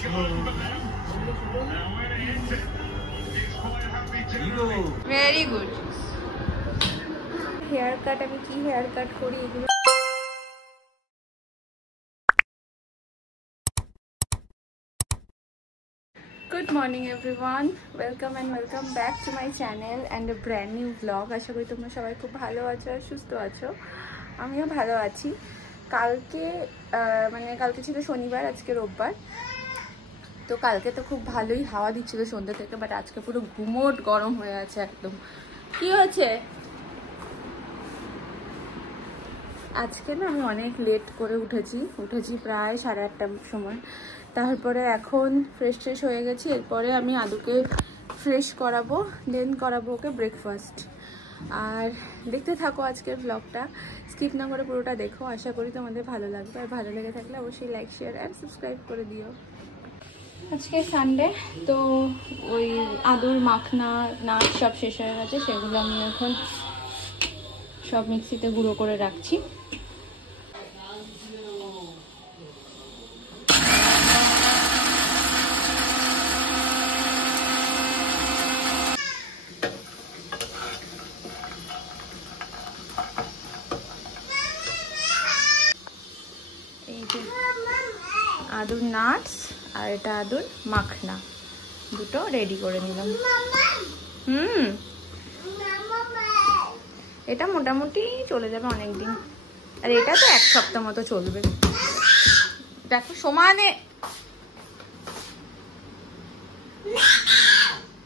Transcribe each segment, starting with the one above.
Very good. Hair cut, আমি কি hair cut করি এগুলো। Good morning everyone, welcome and welcome back to my channel and a brand new vlog. আশা করি তোমরা সবাই খুব ভালো আছো আর সুস্থ আছো। আমিও ভালো আছি। কালকে ছিল শনিবার, আজকে রোববার। তো কালকে তো খুব ভালোই হাওয়া দিচ্ছিল সন্ধ্যা থেকে, বাট আজকে পুরো গুমোট গরম হয়ে আছে একদম। কি হয়েছে আজকে না, আমি অনেক লেট করে উঠেছি প্রায় 8:30টার সময়। তারপরে এখন ফ্রেশ হয়ে গেছি। এরপরে আমি আদুকে ফ্রেশ করাবো, দেন করাবো ওকে ব্রেকফাস্ট। আর দেখতে থাকো আজকের ব্লগটা, স্কিপ না করে পুরোটা দেখো। আশা করি তোমাদের ভালো লাগবে, আর ভালো লেগে থাকলে অবশ্যই লাইক, শেয়ার অ্যান্ড সাবস্ক্রাইব করে দিও। আজকে সানডে, তো ওই আদুর মাখনা নাচ সব শেষ হয়ে গেছে, সেগুলো আমি এখন সব মিক্সিতে গুঁড়ো করে রাখছি। এই যে আদুর নাটস আর এটা আদুর মাখনা, দুটো রেডি করে নিলাম। এটা মোটামুটি চলে যাবে অনেকদিন, আর এটা তো 1 সপ্তাহ মতো চলবে। দেখো সমানে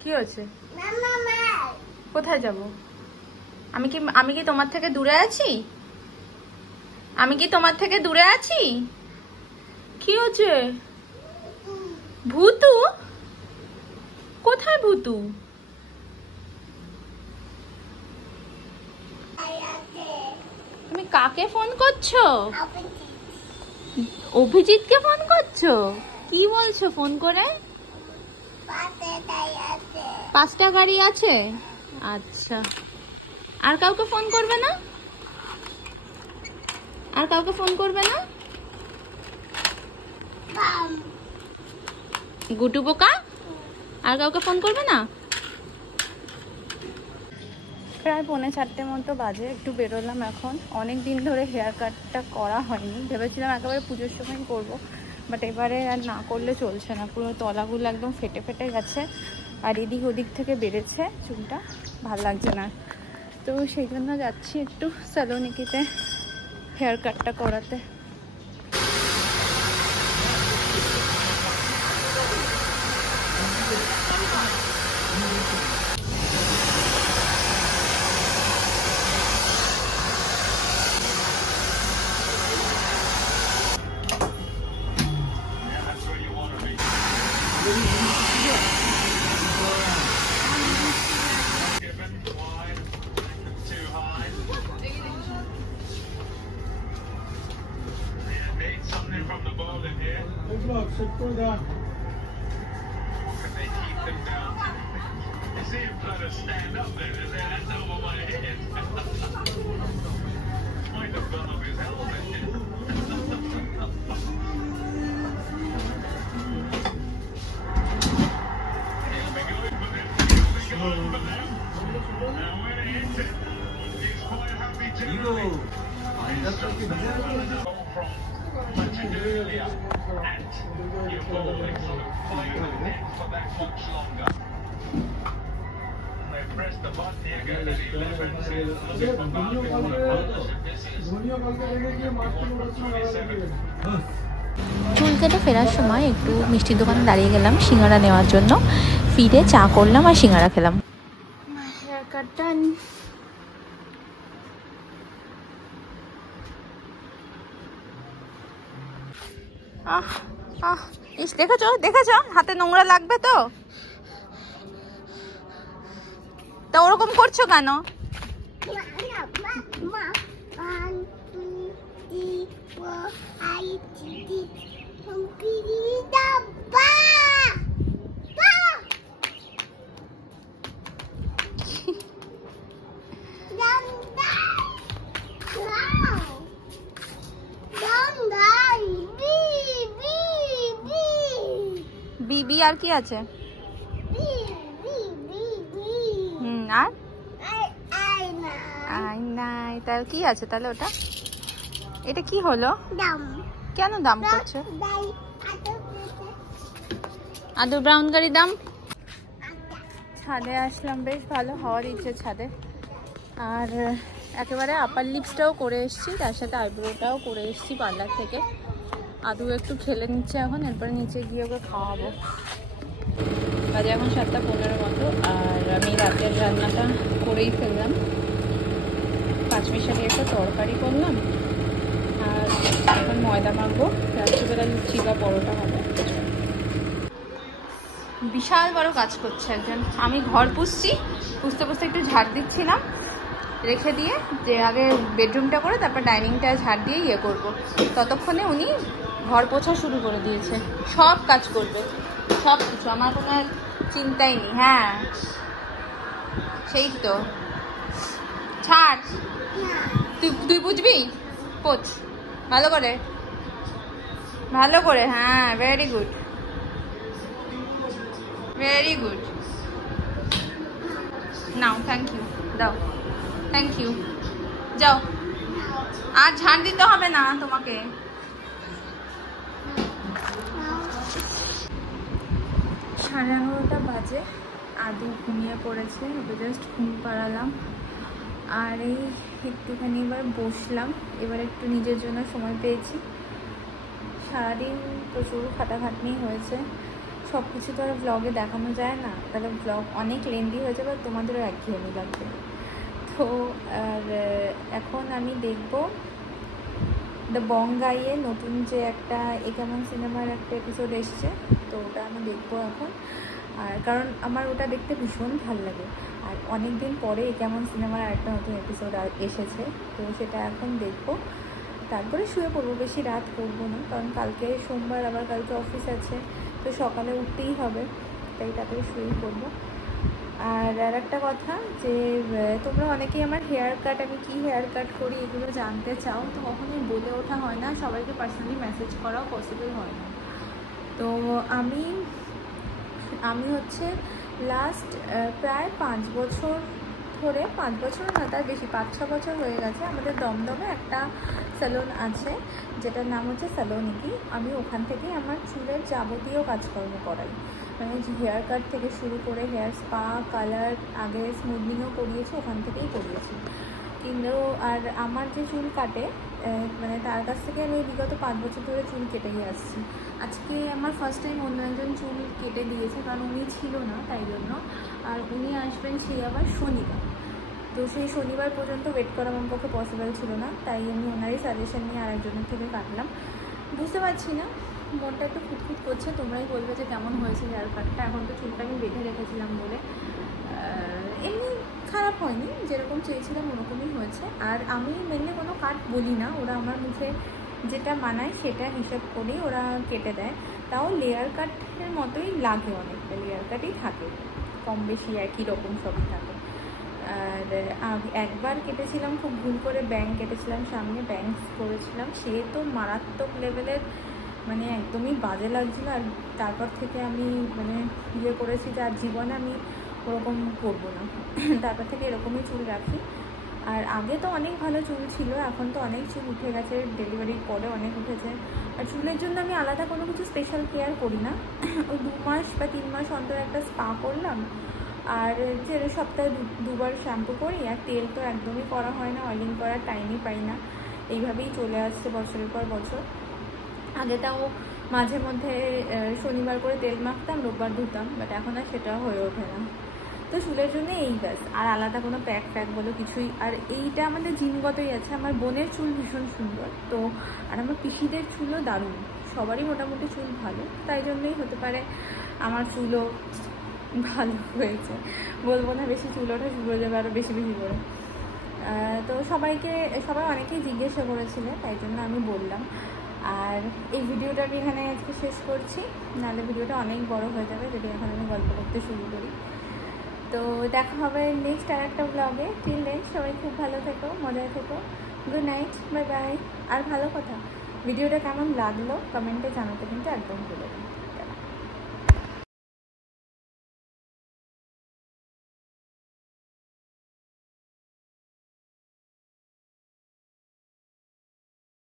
কি হয়েছে, কোথায় যাব? আমি কি তোমার থেকে দূরে আছি? কি হচ্ছে? ভূতু? কোথায় ভূতু? তুমি কাকে ফোন করছো? অভিজিৎকে ফোন করছো? কি বলছো ফোন করে? 5টা গাড়ি আছে। আচ্ছা, আর কাউকে ফোন করবে না? গুটু পোকা, আর কাউকে ফোন করবে না? প্রায় 3:45 মতো বাজে, একটু বেরোলাম এখন। অনেক দিন ধরে হেয়ার কাটটা করা হয়নি, ভেবেছিলাম একেবারে পুজোর সময় করব, বাট এবারে আর না করলে চলছে না। পুরো তলাগুলো একদম ফেটে গেছে, আর এদিক ওদিক থেকে বেড়েছে চুলটা, ভাল লাগছে না। তো সেই জন্য যাচ্ছি একটু সালোনিকিতে হেয়ার কাটটা করাতে। চুল কেটে ফেরার সময় একটু মিষ্টির দোকানে দাঁড়িয়ে গেলাম সিঙ্গারা নেওয়ার জন্য। ফিরে চা করলাম আর সিঙ্গারা খেলাম। দেখেছো হাতে নোংরা লাগবে তো ওরকম করছো কেন? বি আর কি আছে? আর নাই। তাহলে কি আছে তাহলে ওটা? এটা কি হলো? কেন দাম করছো? আদু ব্রাউন গাড়ি দাম। ছাদে আসলাম, বেশ ভালো হাওয়া দিচ্ছে ছাদে। আর একেবারে আপার লিপসটাও করে এসেছি, তার সাথে আইব্রোটাও করে এসেছি পার্লার থেকে। আদু একটু খেলে নিচ্ছে এখন, এরপরে নিচে গিয়ে ওকে খাওয়াবো। বাজে এখন 7:15 মতো। আর আমি রাতের রান্নাটা করেই ফেললাম। পাঁচমিশালি একটা তরকারি করলাম, আর এখন ময়দা মাখবো। রাত্রিবেলা লুচি বা পরোটা হবে। বিশাল বড় কাজ করছে একজন। আমি ঘর পুষছি, পুষতে পুষতে একটু ঝাড় দিচ্ছিলাম, রেখে দিয়ে যে আগে বেডরুমটা করে তারপর ডাইনিংটা ঝাড় দিয়ে ইয়ে করবো। ততক্ষণে উনি ঘর পোছা শুরু করে দিয়েছে। সব কাজ করবে, সব কিছু, আমার কোনো চিন্তাই নেই। হ্যাঁ সেই তো, ছাড়। তুই বুঝবি, পোছ ভালো করে, ভালো করে। হ্যাঁ ভেরি গুড, ভেরি গুড। নাও, থ্যাংক ইউ দাও, থ্যাংক ইউ। যাও, আর ঝাড় দিতে হবে না তোমাকে। 11:30 বাজে। আদু ঘুমিয়ে পড়েছে, ওকে জাস্ট ঘুম পাড়ালাম। আর এই একটুখানি এবার বসলাম, এবার একটু নিজের জন্য সময় পেয়েছি। সারাদিন প্রচুর খাটাখাটনি হয়েছে, সব কিছু তো আর ব্লগে দেখানো যায় না, তাহলে ব্লগ অনেক লেন্দি হয়ে যাবে, তোমাদেরও একঘেয়েমি লাগবে। তো আর এখন আমি দেখব দ্য বঙ্গাইয়ে নতুন যে একটা এ কেমন সিনেমার একটা এপিসোড এসছে, তো ওটা আমি দেখবো এখন। আর কারণ আমার ওটা দেখতে ভীষণ ভালো লাগে, আর অনেক দিন পরে এ কেমন সিনেমার একটা নতুন এপিসোড এসেছে, তো সেটা এখন দেখবো। তারপরে শুয়ে পড়বো, বেশি রাত করবো না, কারণ কালকে সোমবার, আবার কালকে অফিস আছে, তো সকালে উঠতেই হবে, তাই তাড়াতাড়ি শুয়েই পড়বো। আর একটা কথা, যে তোমরা অনেকেই আমার হেয়ার কাট, আমি কি হেয়ার কাট করি এগুলো জানতে চাও, তো কখনোই বলে ওঠা হয় না, সবাইকে পার্সোনালি মেসেজ করাও পসিবল হয় না। তো আমি হচ্ছে লাস্ট প্রায় 5 বছর ধরে, 5 বছর না তার বেশি, 5-6 বছর হয়ে গেছে, আমাদের দমদমে একটা স্যালন আছে যেটার নাম হচ্ছে স্যালোনিকি। আমি ওখান থেকেই আমার চুলের যাবতীয় কাজকর্ম করাই, মানে হেয়ার কাট থেকে শুরু করে হেয়ার স্পা, কালার, আগে স্মুথনিংও করিয়েছি, ওখান থেকেই করিয়েছি। কিন্তু আর আমার যে চুল কাটে, মানে তার কাছ থেকে আমি বিগত 5 বছর ধরে চুল কেটেই আসছি। আজকে আমার ফার্স্ট টাইম অন্য একজন চুল কেটে দিয়েছে, কারণ উনি ছিল না তাই জন্য। আর উনি আসবেন সেই আবার শনিবার, তো সেই শনিবার পর্যন্ত ওয়েট করা আমার পক্ষে পসিবল ছিল না, তাই আমি ওনারই সাজেশন নিয়ে আরেকজনের থেকে কাটলাম। বুঝতে পারছি না, মনটা একটু খুঁতখুত করছে, তোমরাই বলবে যে কেমন হয়েছে হেয়ার কাটটা। এখন তো চুলটা আমি বেঁধে রেখেছিলাম বলে এমনি খারাপ হয়নি, যেরকম চেয়েছিলাম ওরকমই হয়েছে। আর আমি মেনলি কোনো কাট বলি না, ওরা আমার মুখে যেটা মানায় সেটা হিসাব করেই ওরা কেটে দেয়, তাও লেয়ার কাটের মতোই লাগে, অনেকটা লেয়ার কাটই থাকে, কম বেশি একই রকম সবই থাকে। আর একবার কেটেছিলাম খুব ভুল করে, ব্যাং কেটেছিলাম, সামনে ব্যাংস করেছিলাম, সে তো মারাত্মক লেভেলের, মানে একদমই বাজে লাগছিল। আর তারপর থেকে আমি মানে ইয়ে করেছি যে আর জীবনে আমি ওরকম করবো না, তারপর থেকে এরকমই চুল রাখি। আর আগে তো অনেক ভালো চুল ছিল, এখন তো অনেক চুল উঠে গেছে, ডেলিভারির পরে অনেক উঠেছে। আর চুলের জন্য আমি আলাদা কোনো কিছু স্পেশাল কেয়ার করি না, ওই 2 মাস বা 3 মাস অন্তর একটা স্পা করলাম, আর যে সপ্তাহে 2বার শ্যাম্পু করি। আর তেল তো একদমই করা হয় না, অয়েলিং করার টাইমই পাই না, এইভাবেই চলে আসছে বছরের পর বছর। আগে তাও মাঝে মধ্যে শনিবার করে তেল মাখতাম, রোববার ধুতাম, বাট এখন আর সেটাও হয়ে ওঠে না। তো চুলের জন্য এই ব্যাস, আর আলাদা কোনো প্যাক বলো কিছুই। আর এইটা আমাদের জিনগতই আছে, আমার বোনের চুল ভীষণ সুন্দর, তো আর আমার পিসিদের চুলও দারুণ, সবারই মোটামুটি চুল ভালো, তাই জন্যই হতে পারে আমার চুলও ভালো হয়েছে। বলবো না বেশি চুল ওঠা শুরু হয়ে যাবে আরও বেশি বেশি করে। তো সবাই অনেকেই জিজ্ঞাসা করেছিলে, তাই জন্য আমি বললাম। আর এই ভিডিওটা আমি এখানে আজকে শেষ করছি, নাহলে ভিডিওটা অনেক বড় হয়ে যাবে যদি এখন আমি গল্প করতে শুরু করি। তো দেখা হবে নেক্সট আর একটা ব্লগে। টিল দেন সবাই খুব ভালো থেকো, মজায় থেকো, গুড নাইট, বাই বাই। আর ভালো কথা, ভিডিওটা কেমন লাগলো কমেন্টে জানাতে কিন্তু একদম ভুলো না।